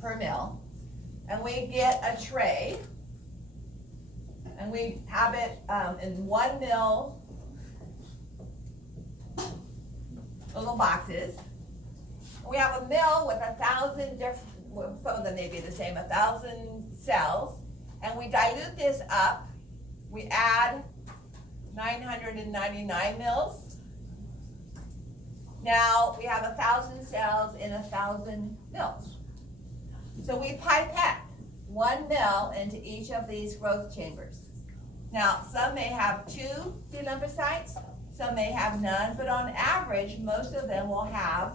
per mil. And we get a tray, and we have it in 1 mil little boxes. We have a mil with 1,000 different, some of them may be the same, 1,000 cells, and we dilute this up. We add 999 mils. Now we have 1,000 cells in 1,000 mils. So we pipette 1 mil into each of these growth chambers. Now, some may have 2 B lymphocytes, some may have none, but on average, most of them will have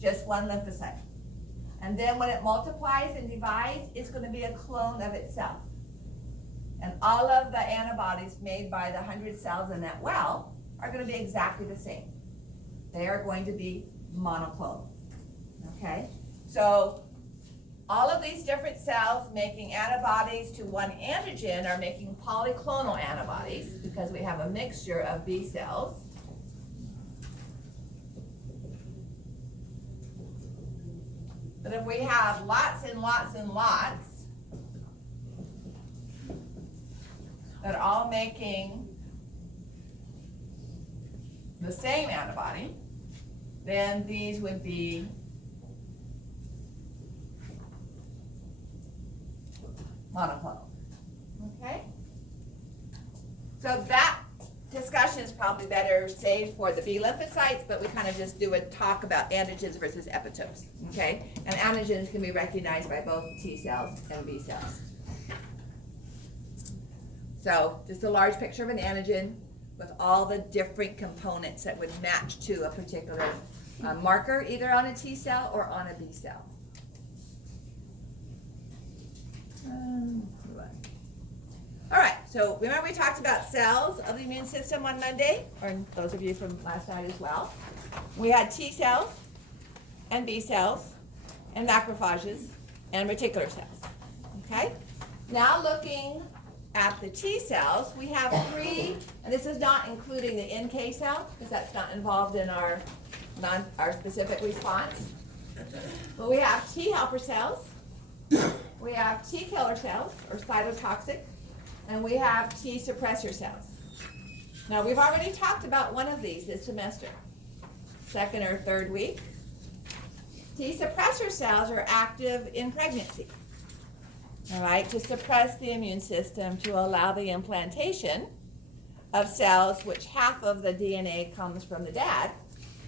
just 1 lymphocyte. And then when it multiplies and divides, it's going to be a clone of itself. And all of the antibodies made by the 100 cells in that well are going to be exactly the same. They are going to be monoclonal. Okay? So all of these different cells making antibodies to one antigen are making polyclonal antibodies because we have a mixture of B cells. But if we have lots and lots and lots that are all making the same antibody, then these would be monoclonal. Okay? So that discussion is probably better saved for the B lymphocytes, but we kind of just do a talk about antigens versus epitopes. Okay? And antigens can be recognized by both T cells and B cells. So just a large picture of an antigen with all the different components that would match to a particular marker, either on a T cell or on a B cell. All right, so remember we talked about cells of the immune system on Monday, or those of you from last night as well. We had T cells and B cells and macrophages and reticular cells. Okay? Now looking at the T cells, we have 3, and this is not including the NK cell because that's not involved in our specific response. But we have T helper cells, we have T killer cells or cytotoxic, and we have T suppressor cells. Now we've already talked about one of these this semester, 2nd or 3rd week. T suppressor cells are active in pregnancy. All right, to suppress the immune system to allow the implantation of cells, which half of the DNA comes from the dad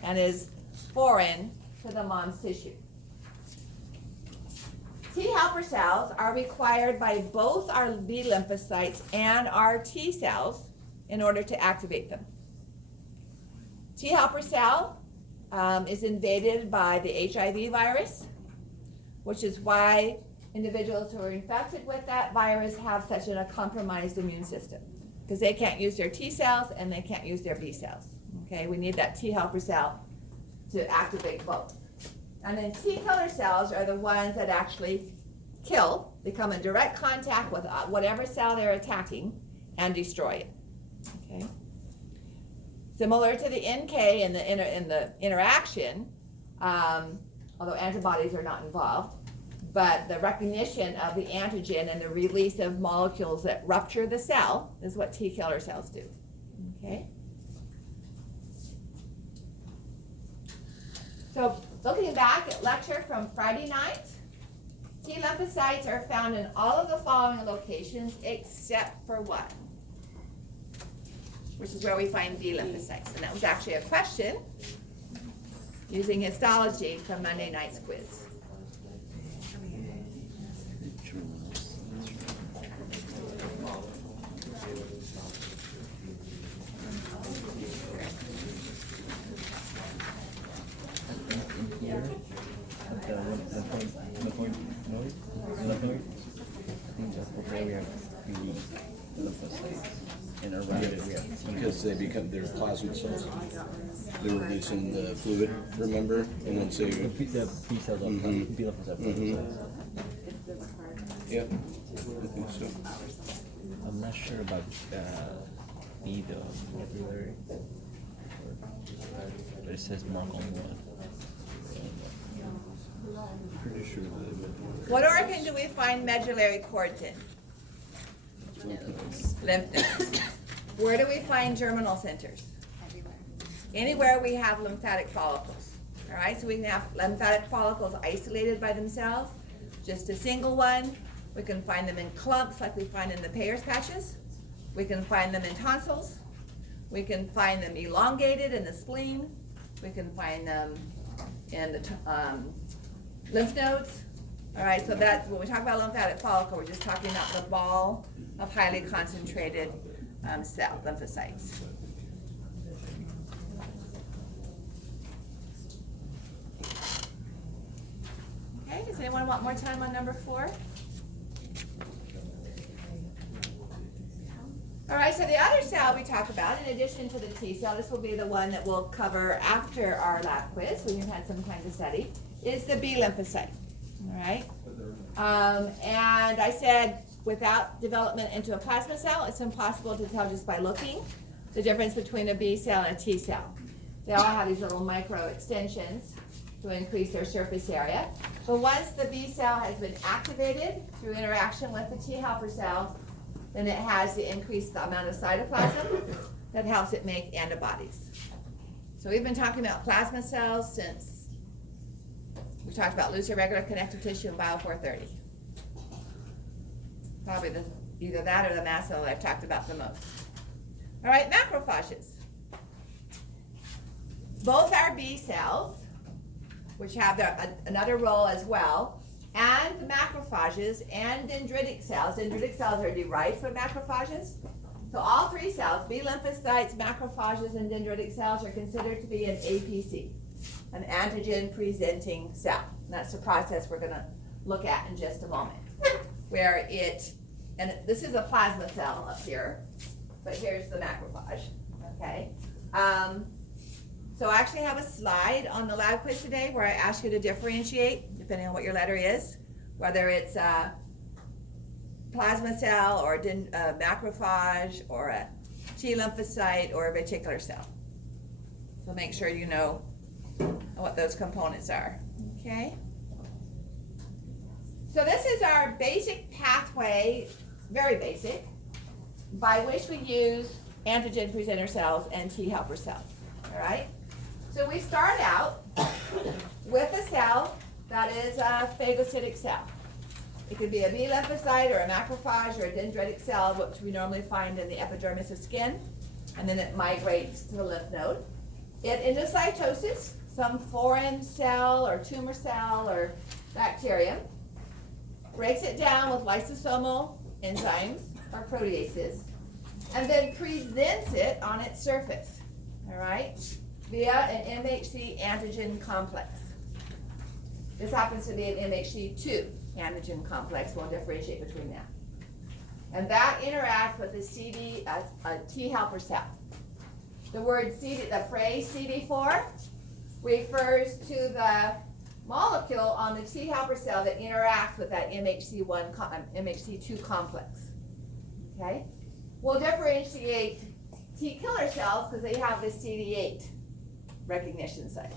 and is foreign to the mom's tissue. T helper cells are required by both our B lymphocytes and our T cells in order to activate them. T helper cell is invaded by the HIV virus, which is why individuals who are infected with that virus have such a compromised immune system because they can't use their T cells and they can't use their B cells. Okay, we need that T helper cell to activate both. And then T killer cells are the ones that actually kill. They come in direct contact with whatever cell they're attacking and destroy it. Okay. Similar to the NK in the interaction, although antibodies are not involved, but the recognition of the antigen and the release of molecules that rupture the cell is what T killer cells do. Okay. So looking back at lecture from Friday night, T lymphocytes are found in all of the following locations except for one, which is where we find B lymphocytes. And that was actually a question using histology from Monday night's quiz. Because they become their plasma cells. They're releasing the fluid, remember? And once they the B cells up, B lymphocytes. Yep, I think so. I'm not sure about B though, vocabulary. But it says mark on one. Pretty sure that What organ do we find medullary cords in? Lymph nodes. Where do we find germinal centers? Everywhere. Anywhere we have lymphatic follicles. All right, so we can have lymphatic follicles isolated by themselves, just a single one. We can find them in clumps like we find in the Peyer's patches. We can find them in tonsils. We can find them elongated in the spleen. We can find them in the lymph nodes. All right, so that when we talk about lymphatic follicle, we're just talking about the ball of highly concentrated cell lymphocytes. Okay, does anyone want more time on number 4? All right, so the other cell we talk about, in addition to the T cell, this will be the one that we'll cover after our lab quiz, when you've had some time to study, is the B lymphocyte. All right, and I said without development into a plasma cell, it's impossible to tell just by looking the difference between a B cell and a T cell. They all have these little micro extensions to increase their surface area. But once the B cell has been activated through interaction with the T helper cell, then it has to increase the amount of cytoplasm that helps it make antibodies. So we've been talking about plasma cells since we talked about loose irregular connective tissue and bio-430. Probably either that or the mast cell that I've talked about the most. All right, macrophages. Both are B cells, which have another role as well, and the macrophages and dendritic cells. Dendritic cells are derived from macrophages. So all 3 cells, B lymphocytes, macrophages, and dendritic cells, are considered to be an APC, an antigen-presenting cell. And that's the process we're going to look at in just a moment. Where and this is a plasma cell up here, but here's the macrophage, okay? So I actually have a slide on the lab quiz today where I ask you to differentiate, depending on what your letter is, whether it's a plasma cell or a macrophage or a T lymphocyte or a reticular cell. So make sure you know what those components are, okay? So this is our basic pathway, very basic, by which we use antigen presenter cells and T helper cells, all right? So we start out with a cell that is a phagocytic cell. It could be a B lymphocyte or a macrophage or a dendritic cell, which we normally find in the epidermis of skin, and then it migrates to the lymph node. It endocytoses some foreign cell or tumor cell or bacterium, breaks it down with lysosomal enzymes or proteases, and then presents it on its surface, all right, via an MHC antigen complex. This happens to be an MHC2 antigen complex. We'll differentiate between that. And that interacts with a T helper cell. The word the phrase CD4 refers to the molecule on the T helper cell that interacts with that MHC2 complex. Okay? We'll differentiate T killer cells because they have this CD8 recognition site.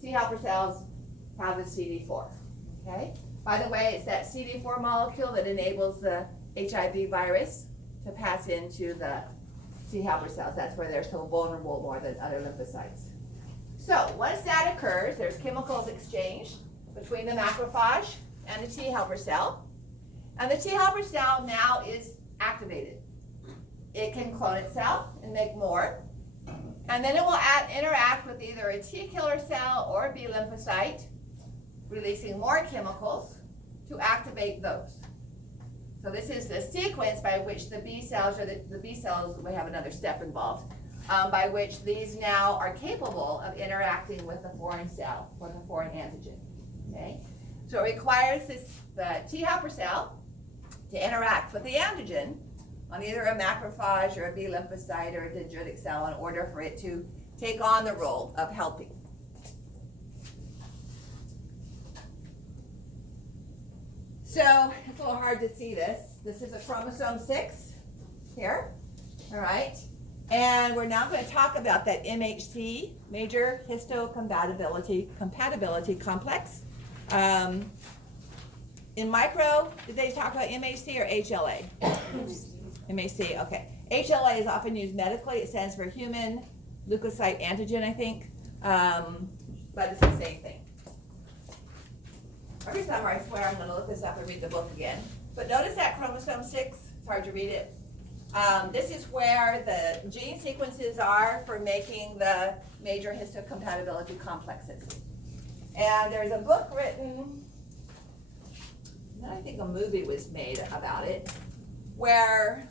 T helper cells have the CD4. Okay? By the way, it's that CD4 molecule that enables the HIV virus to pass into the T helper cells. That's where they're so vulnerable more than other lymphocytes. So once that occurs, there's chemicals exchanged between the macrophage and the T helper cell. And the T helper cell now is activated. It can clone itself and make more. And then it will interact with either a T killer cell or a B lymphocyte, releasing more chemicals to activate those. So this is the sequence by which the B cells, we have another step involved, by which these now are capable of interacting with the foreign cell or the foreign antigen. Okay? So it requires the T helper cell to interact with the antigen on either a macrophage or a B lymphocyte or a dendritic cell in order for it to take on the role of helping. So it's a little hard to see this. This is a chromosome 6 here, all right? And we're now going to talk about that MHC, major histocompatibility complex. In micro, did they talk about MHC or HLA? MHC, okay. HLA is often used medically. It stands for human leukocyte antigen, I think. But it's the same thing. Every summer I swear I'm gonna look this up and read the book again. But notice that chromosome 6, it's hard to read it. This is where the gene sequences are for making the major histocompatibility complexes. And there's a book written, and I think a movie was made about it, where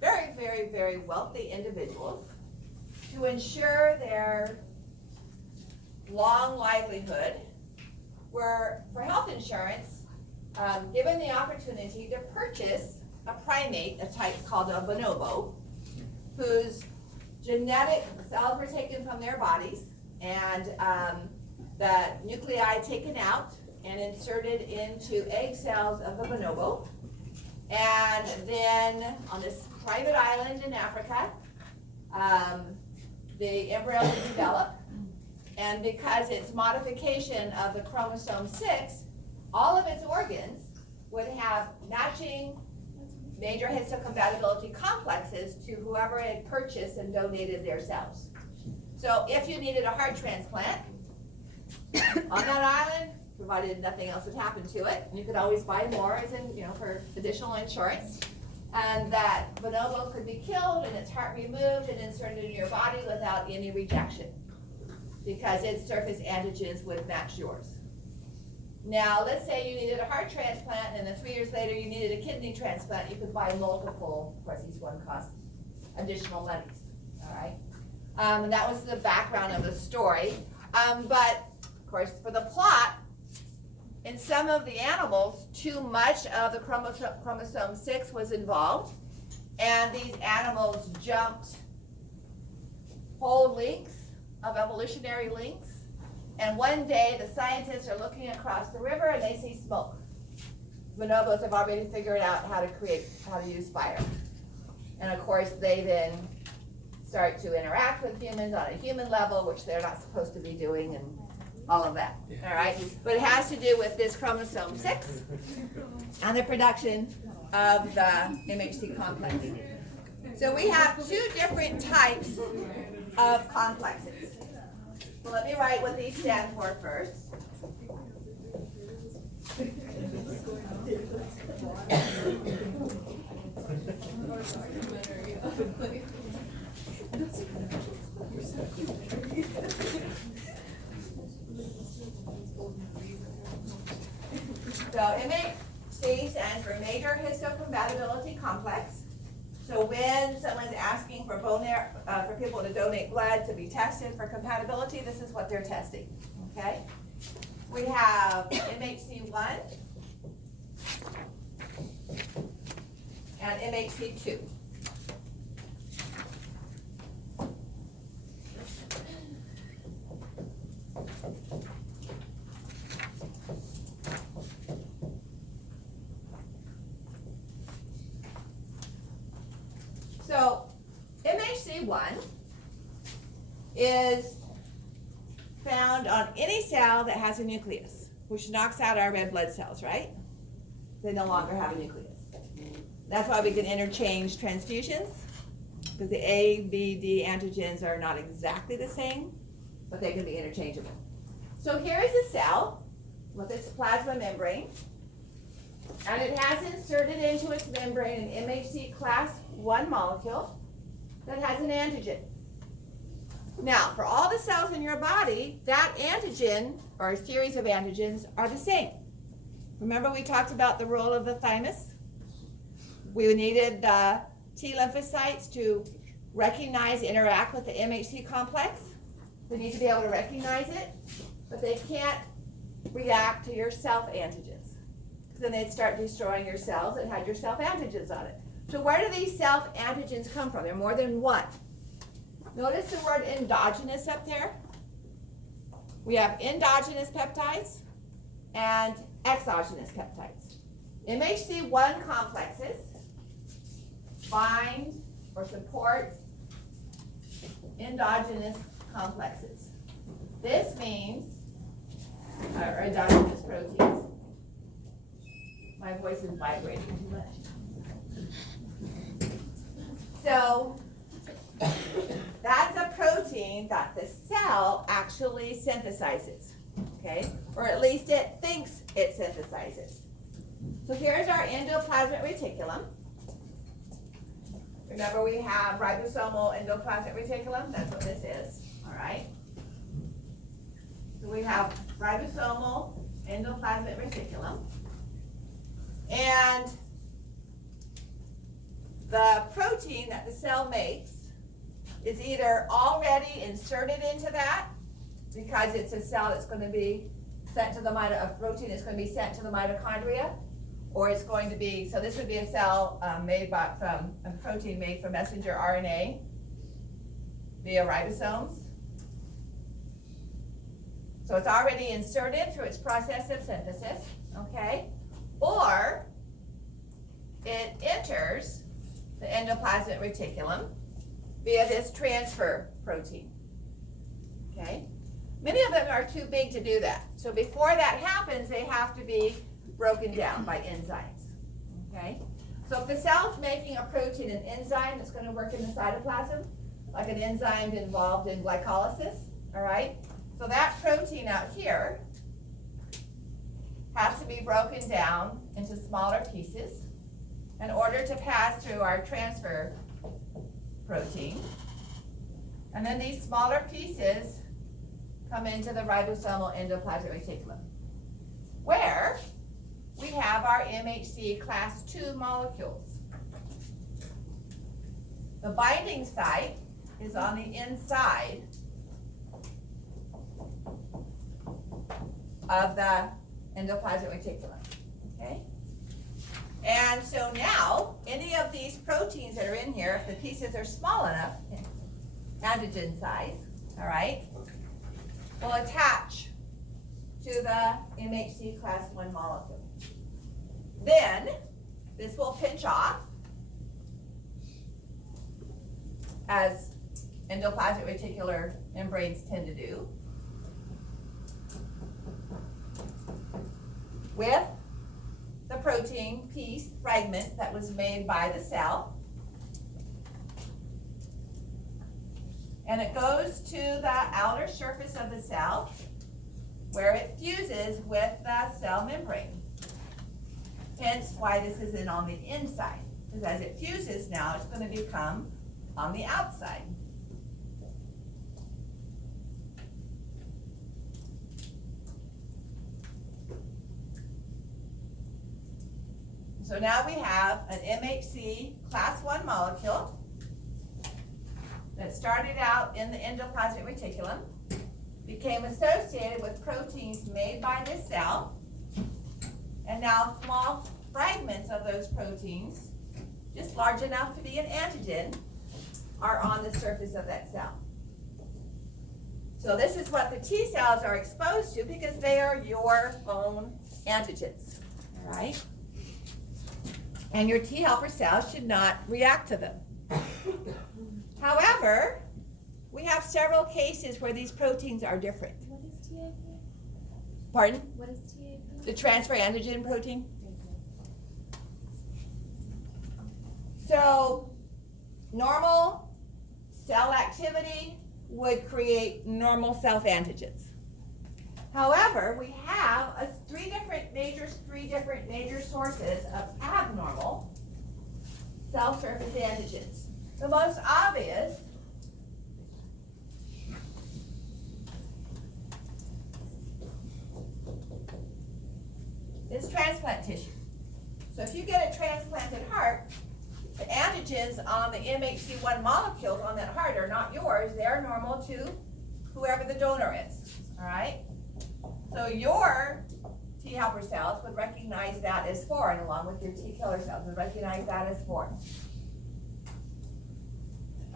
very, very, very wealthy individuals, to ensure their long livelihood, were, for health insurance, given the opportunity to purchase a primate, a type called a bonobo, whose genetic cells were taken from their bodies, and the nuclei taken out and inserted into egg cells of the bonobo. And then on this private island in Africa, the embryo would develop. And because it's modification of the chromosome 6, all of its organs would have matching major histocompatibility complexes to whoever had purchased and donated their cells. So if you needed a heart transplant on that island, provided nothing else would happen to it, and you could always buy more as in, for additional insurance, and that bonobo could be killed and its heart removed and inserted in your body without any rejection, because its surface antigens would match yours. Now, let's say you needed a heart transplant, and then 3 years later you needed a kidney transplant. You could buy multiple. Of course, each one costs additional monies. All right, and that was the background of the story. But of course, for the plot, in some of the animals, too much of the chromosome 6 was involved, and these animals jumped whole lengths of evolutionary links. And one day the scientists are looking across the river and they see smoke. Bonobos have already figured out how to use fire. And of course they then start to interact with humans on a human level, which they're not supposed to be doing, and all of that. All right, but it has to do with this chromosome 6 and the production of the MHC complex. So we have two different types of complexes. So let me write what these stand for first. So MHC stands for major histocompatibility complex. So when someone's asking for for people to donate blood to be tested for compatibility, this is what they're testing. Okay? We have MHC1 and MHC2. So MHC1 is found on any cell that has a nucleus, which knocks out our red blood cells, right? They no longer have a nucleus. That's why we can interchange transfusions, because the A, B, D antigens are not exactly the same, but they can be interchangeable. So here is a cell with its plasma membrane, and it has inserted into its membrane an MHC class 1 molecule that has an antigen. Now, for all the cells in your body, that antigen, or a series of antigens, are the same. Remember we talked about the role of the thymus? We needed the T lymphocytes to recognize, interact with the MHC complex. They need to be able to recognize it, but they can't react to your self-antigens. Then they'd start destroying your cells that had your self-antigens on it. So where do these self-antigens come from? There are more than one. Notice the word endogenous up there. We have endogenous peptides and exogenous peptides. MHC1 complexes bind or support endogenous complexes. This means or endogenous proteins. My voice is vibrating too much. So that's a protein that the cell actually synthesizes, okay? Or at least it thinks it synthesizes. So here's our endoplasmic reticulum. Remember, we have ribosomal endoplasmic reticulum. That's what this is, all right? So we have ribosomal endoplasmic reticulum. And the protein that the cell makes is either already inserted into that, because it's a cell that's going to be sent to the a protein that's going to be sent to the mitochondria, or it's going to be, so this would be a cell made from a protein made from messenger RNA via ribosomes. So it's already inserted through its process of synthesis, okay? Or it enters the endoplasmic reticulum via this transfer protein, okay? Many of them are too big to do that. So before that happens, they have to be broken down by enzymes, okay? So if the cell's making a protein, an enzyme that's going to work in the cytoplasm, like an enzyme involved in glycolysis, all right? So that protein out here has to be broken down into smaller pieces in order to pass through our transfer protein. And then these smaller pieces come into the ribosomal endoplasmic reticulum, where we have our MHC class II molecules. The binding site is on the inside of the endoplasmic reticulum, okay? And so now, any of these proteins that are in here, if the pieces are small enough, antigen size, all right, will attach to the MHC class I molecule. Then, this will pinch off, as endoplasmic reticular membranes tend to do, with the protein piece fragment that was made by the cell. And it goes to the outer surface of the cell, where it fuses with the cell membrane. Hence why this isn't on the inside, because as it fuses now, it's going to become on the outside. So now we have an MHC class I molecule that started out in the endoplasmic reticulum, became associated with proteins made by this cell, and now small fragments of those proteins, just large enough to be an antigen, are on the surface of that cell. So this is what the T cells are exposed to, because they are your own antigens, all right? And your T helper cells should not react to them. However, we have several cases where these proteins are different. What is TAP? Pardon? What is TAP? The transfer antigen protein. So, normal cell activity would create normal self-antigens. However, we have three different major sources of abnormal cell surface antigens. The most obvious is transplant tissue. So if you get a transplanted heart, the antigens on the MHC1 molecules on that heart are not yours. They're normal to whoever the donor is, all right? So your T helper cells would recognize that as foreign, along with your T killer cells would recognize that as foreign.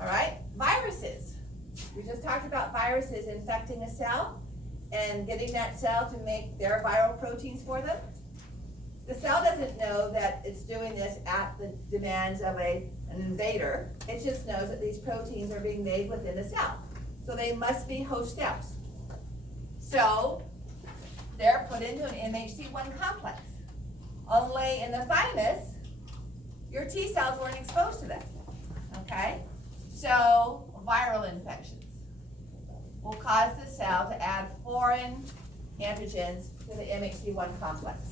All right, viruses. We just talked about viruses infecting a cell and getting that cell to make their viral proteins for them. The cell doesn't know that it's doing this at the demands of an invader. It just knows that these proteins are being made within the cell. So they must be host steps. So they're put into an MHC1 complex. Only in the thymus, your T cells weren't exposed to them, okay? So viral infections will cause the cell to add foreign antigens to the MHC1 complex.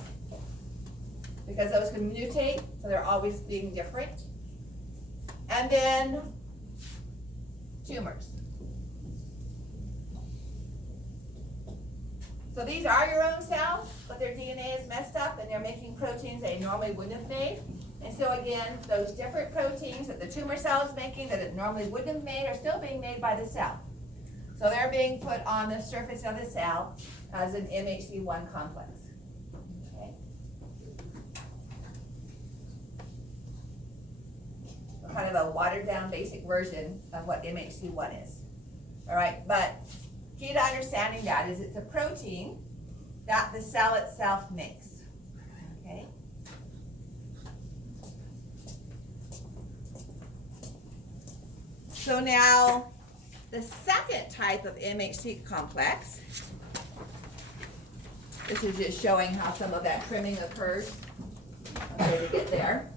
Because those can mutate, so they're always being different. And then tumors. So these are your own cells, but their DNA is messed up and they're making proteins they normally wouldn't have made. And so again, those different proteins that the tumor cell is making that it normally wouldn't have made are still being made by the cell. So they're being put on the surface of the cell as an MHC1 complex. Okay. Kind of a watered down basic version of what MHC1 is. All right, but key to understanding that is it's a protein that the cell itself makes. Okay. So now, the second type of MHC complex, this is just showing how some of that trimming occurs. Okay, to get there.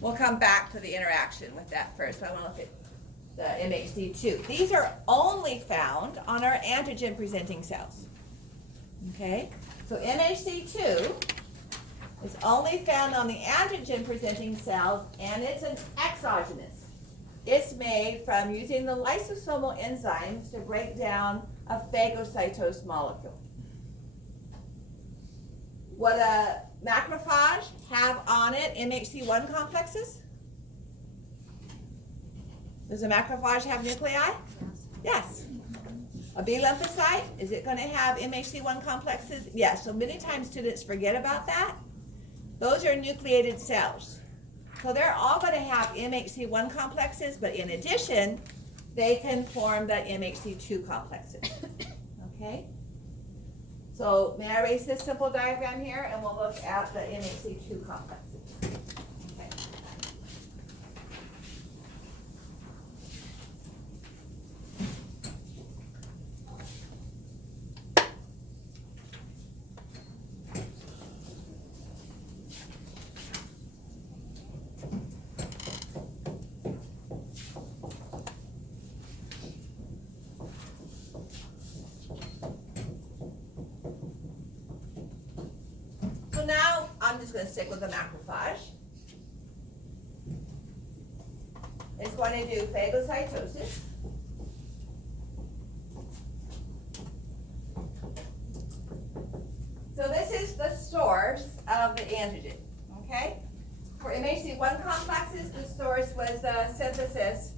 We'll come back to the interaction with that first. So I want to look at the MHC2. These are only found on our antigen-presenting cells. Okay, so MHC2 is only found on the antigen-presenting cells, and it's an exogenous. It's made from using the lysosomal enzymes to break down a phagocytose molecule. Would a macrophage have on it MHC1 complexes? Does a macrophage have nuclei? Yes. A B lymphocyte, is it going to have MHC1 complexes? Yes. So many times students forget about that. Those are nucleated cells. So they're all going to have MHC1 complexes, but in addition, they can form the MHC2 complexes. Okay? So may I erase this simple diagram here, and we'll look at the MHC2 complexes. Okay. So now I'm just going to stick with the macrophage. It's going to do phagocytosis. So this is the source of the antigen, okay? For MHC1 complexes, the source was the synthesis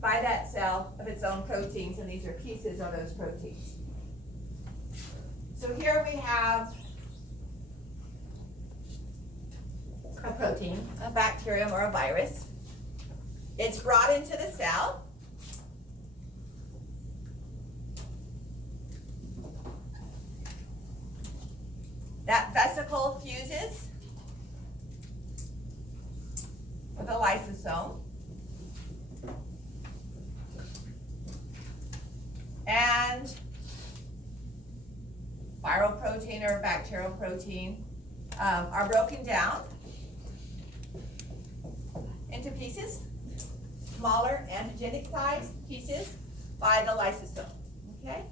by that cell of its own proteins, and these are pieces of those proteins. So here we have a protein, a bacterium or a virus. It's brought into the cell. That vesicle fuses with a lysosome. And viral protein or bacterial protein are broken down into pieces, smaller antigenic sized pieces by the lysosome, okay?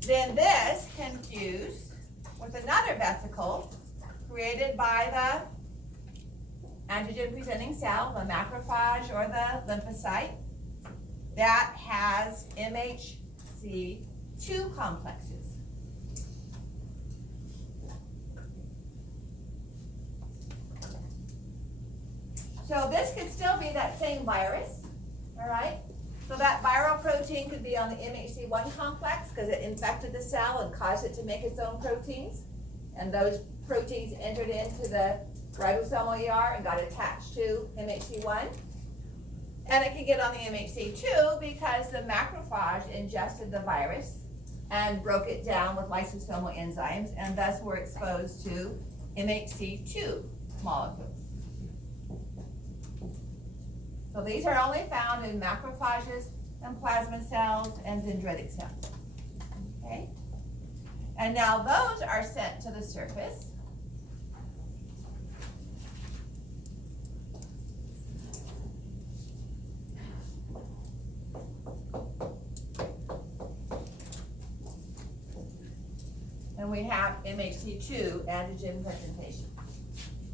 Then this can fuse with another vesicle created by the antigen presenting cell, the macrophage or the lymphocyte, that has MHC2 complexes. So this could still be that same virus, all right? So that viral protein could be on the MHC1 complex because it infected the cell and caused it to make its own proteins. And those proteins entered into the ribosomal ER and got attached to MHC1. And it can get on the MHC2 because the macrophage ingested the virus and broke it down with lysosomal enzymes, and thus were exposed to MHC2 molecules. So these are only found in macrophages and plasma cells, and dendritic cells. Okay? And now those are sent to the surface. And we have MHC2 antigen presentation.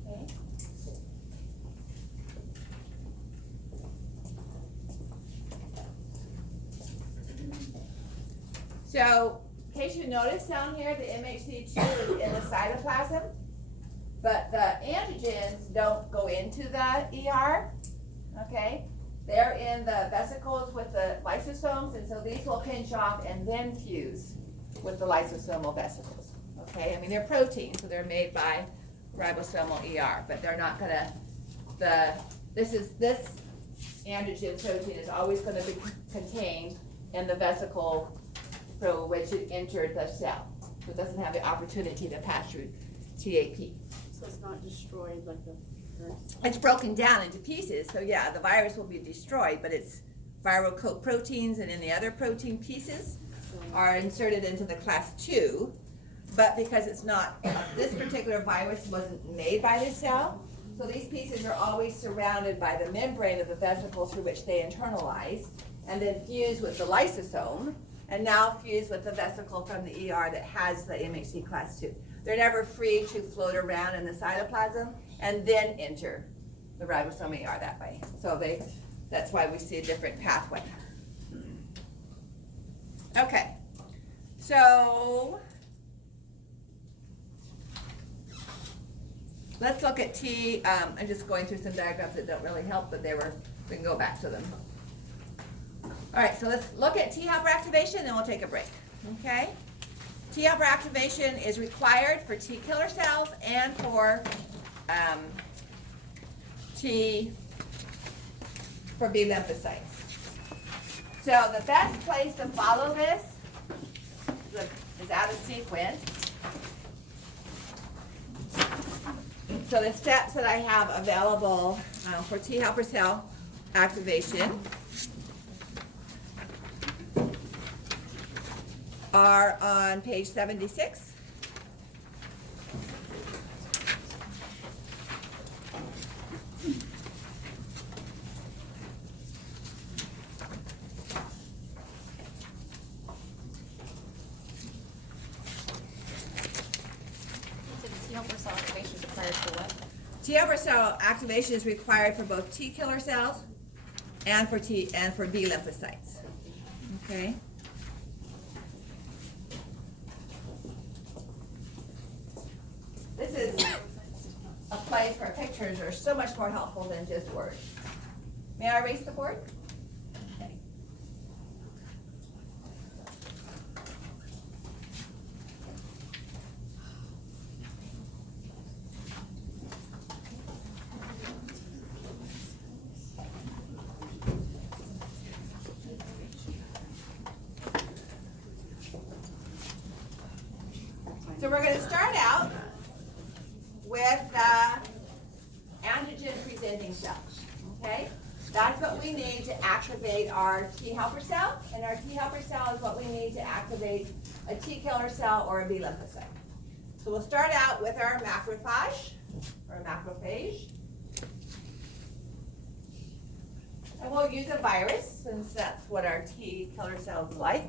Okay? So, in case you notice down here, the MHC2 is in the cytoplasm, but the antigens don't go into the ER, okay? They're in the vesicles with the lysosomes, and so these will pinch off and then fuse with the lysosomal vesicles, okay? I mean, they're proteins, so they're made by ribosomal ER, but they're not gonna, this antigen protein is always gonna be contained in the vesicle through which it entered the cell. So it doesn't have the opportunity to pass through TAP. So it's not destroyed like the first? It's broken down into pieces, so yeah, the virus will be destroyed, but it's viral coat proteins, and then the other protein pieces are inserted into the class 2, but because it's not, this particular virus wasn't made by the cell, so these pieces are always surrounded by the membrane of the vesicle through which they internalize, and then fuse with the lysosome, and now fuse with the vesicle from the ER that has the MHC class 2. They're never free to float around in the cytoplasm and then enter the ribosome ER that way. So that's why we see a different pathway. Okay, so let's look at T. I'm just going through some diagrams that don't really help, but we can go back to them. All right, so let's look at T helper activation, then we'll take a break, okay? T helper activation is required for T killer cells and for B lymphocytes. So the best place to follow this is out of sequence. So the steps that I have available for T helper cell activation are on page 76. T helper cell activation is required for what? T helper cell activation is required for both T killer cells and for B lymphocytes. Okay. This is a place where pictures are so much more helpful than just words. May I erase the board? Okay. So we're going to start out with antigen presenting cells, okay? That's what we need to activate our T helper cell, and our T helper cell is what we need to activate a T killer cell or a B lymphocyte. So we'll start out with our macrophage, and we'll use a virus since that's what our T killer cells like.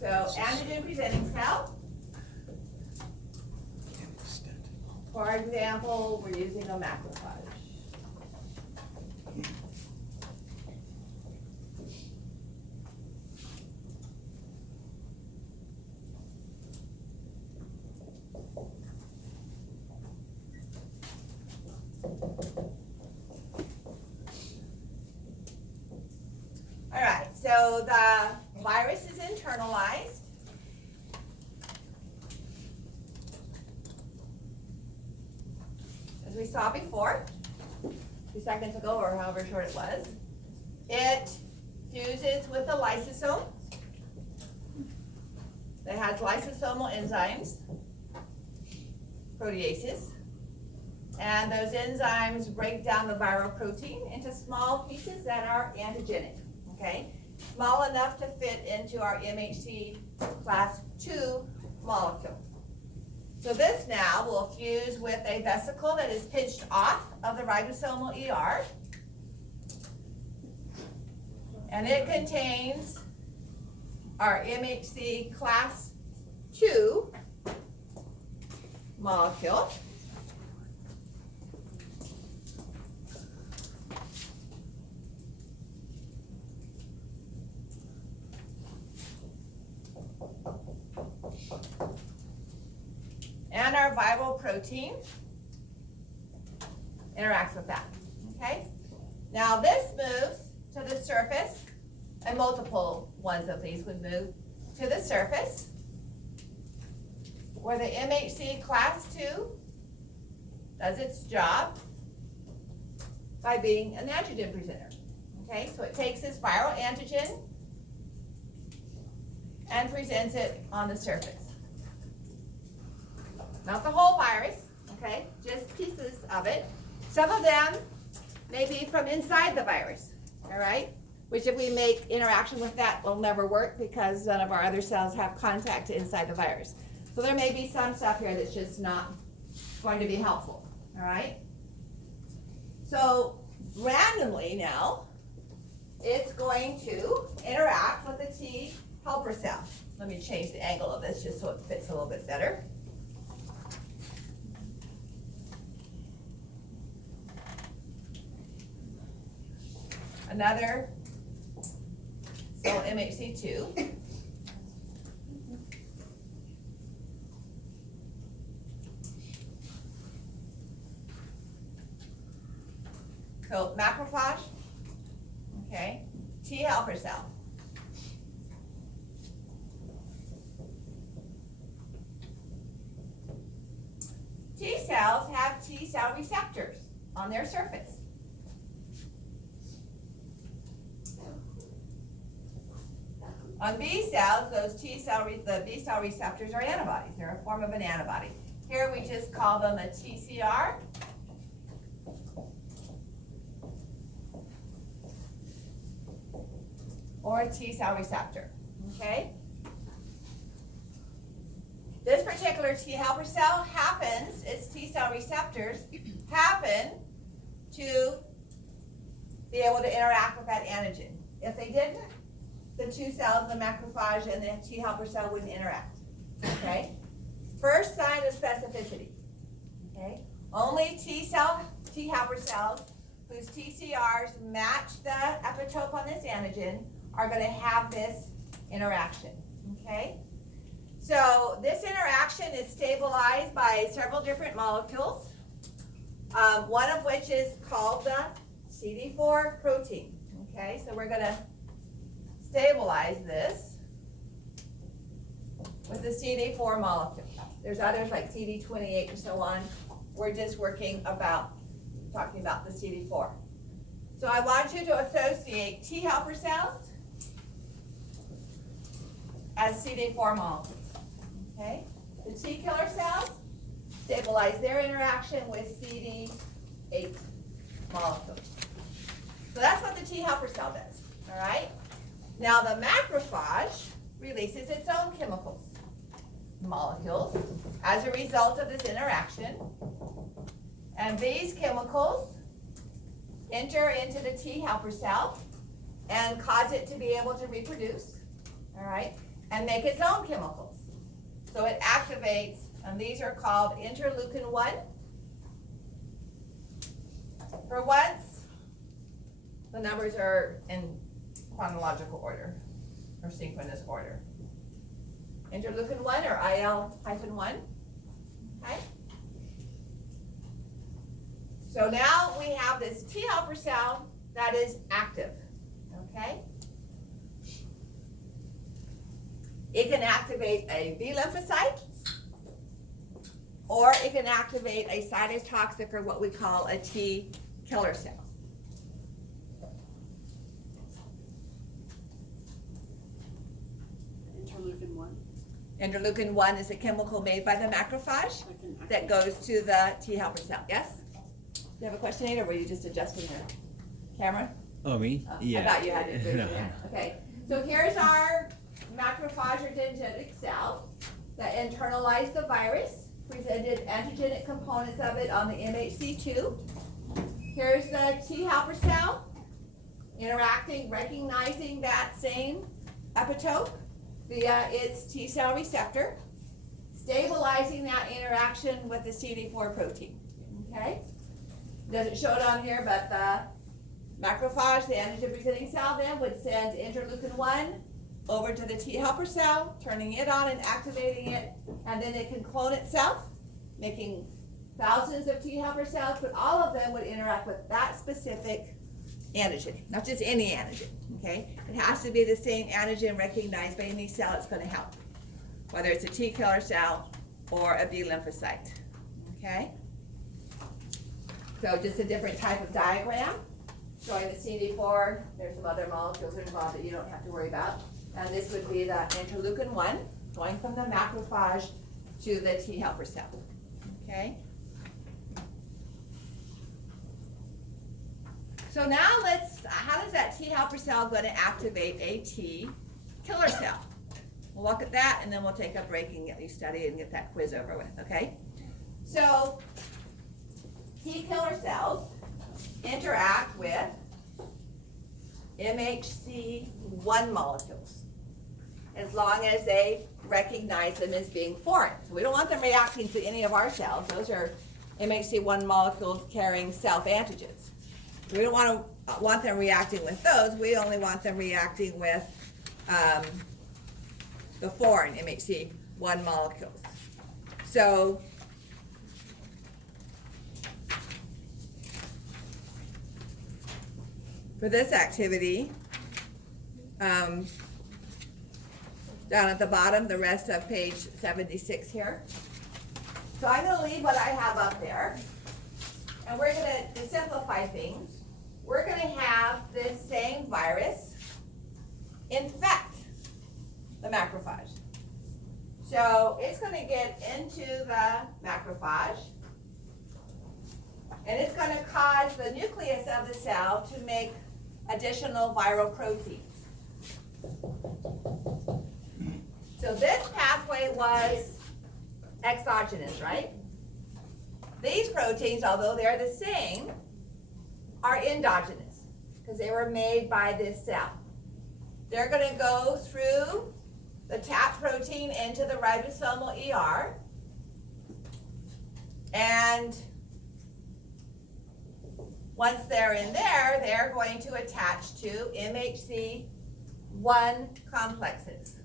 So antigen presenting cell. For example, we're using a macrophage. All right, so the virus is internalized. As we saw before, 2 seconds ago, or however short it was, it fuses with the lysosome. that has lysosomal enzymes, proteases, and those enzymes break down the viral protein into small pieces that are antigenic, okay? Small enough to fit into our MHC class 2 molecule. So this now will fuse with a vesicle that is pinched off of the ribosomal ER, and it contains our MHC class 2 molecule. And our viral protein interacts with that, okay? Now this moves to the surface, and multiple ones of these would move to the surface, where the MHC class 2 does its job by being an antigen presenter, okay? So it takes this viral antigen and presents it on the surface. Not the whole virus, okay? Just pieces of it. Some of them may be from inside the virus, all right? Which if we make interaction with that will never work because none of our other cells have contact to inside the virus. So there may be some stuff here that's just not going to be helpful, all right? So randomly now, it's going to interact with the T helper cell. Let me change the angle of this just so it fits a little bit better. Another cell MHC2. So macrophage, okay, T helper cell. T cells have T cell receptors on their surface. On B cells, the B cell receptors are antibodies. They're a form of an antibody. Here we just call them a TCR. Or a T cell receptor, okay? This particular T helper cell happens, its T cell receptors happen to be able to interact with that antigen. If they didn't, the two cells, the macrophage and the T helper cell wouldn't interact, okay? First sign of specificity, okay? Only T helper cells whose TCRs match the epitope on this antigen are going to have this interaction, okay? So this interaction is stabilized by several different molecules, one of which is called the CD4 protein, okay? So we're going to stabilize this with the CD4 molecule. There's others like CD28 and so on. We're just talking about the CD4. So I want you to associate T helper cells as CD4 molecules, okay? The T killer cells stabilize their interaction with CD8 molecules. So that's what the T helper cell does, all right? Now the macrophage releases its own chemicals, molecules, as a result of this interaction. And these chemicals enter into the T helper cell and cause it to be able to reproduce, all right, and make its own chemicals. So it activates, and these are called interleukin-1. For once, the numbers are in chronological order, or synchronous order. Interleukin-1 or IL-1, okay? So now we have this T helper cell that is active, okay? It can activate a B lymphocyte, or it can activate a cytotoxic, or what we call a T killer cell. Interleukin-1. Interleukin-1 is a chemical made by the macrophage that goes to the T helper cell. Yes? Do you have a question, Ada, or were you just adjusting your camera? Oh, me? Oh, Yeah. I thought you had it good No. there. Okay, so here's our macrophage or dendritic cell that internalized the virus, presented antigenic components of it on the MHC2. Here's the T helper cell interacting, recognizing that same epitope via its T cell receptor, stabilizing that interaction with the CD4 protein. Okay? Doesn't show it on here, but the macrophage, the antigen presenting cell, then would send interleukin-1 over to the T helper cell, turning it on and activating it, and then it can clone itself, making thousands of T helper cells, but all of them would interact with that specific antigen, not just any antigen, okay? It has to be the same antigen recognized by any cell it's going to help, whether it's a T killer cell or a B lymphocyte, okay? So just a different type of diagram showing the CD4. There's some other molecules involved that you don't have to worry about. And this would be the interleukin-1 going from the macrophage to the T helper cell, okay? So now how does that T helper cell going to activate a T killer cell? We'll look at that and then we'll take a break and get you study and get that quiz over with, okay? So T killer cells interact with MHC1 molecules as long as they recognize them as being foreign. So we don't want them reacting to any of our cells. Those are MHC1 molecules carrying self-antigens. We don't want them reacting with those. We only want them reacting with the foreign MHC1 molecules. So for this activity, down at the bottom, the rest of page 76 here. So I'm going to leave what I have up there, and we're going to simplify things. We're going to have this same virus infect the macrophage. So it's going to get into the macrophage, and it's going to cause the nucleus of the cell to make additional viral proteins. So this pathway was exogenous, right? These proteins, although they're the same, are endogenous because they were made by this cell. They're going to go through the TAP protein into the ribosomal ER, and once they're in there, they're going to attach to MHC1 complexes.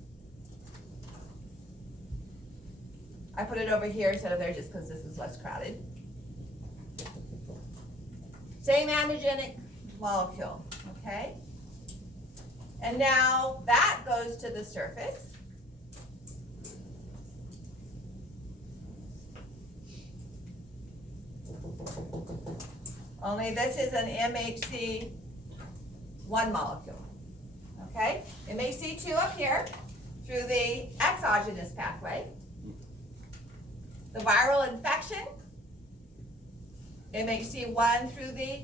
I put it over here instead of there just because this is less crowded. Same antigenic molecule, okay? And now that goes to the surface. Only this is an MHC1 molecule, okay? MHC2 up here through the exogenous pathway. The viral infection, MHC1 through the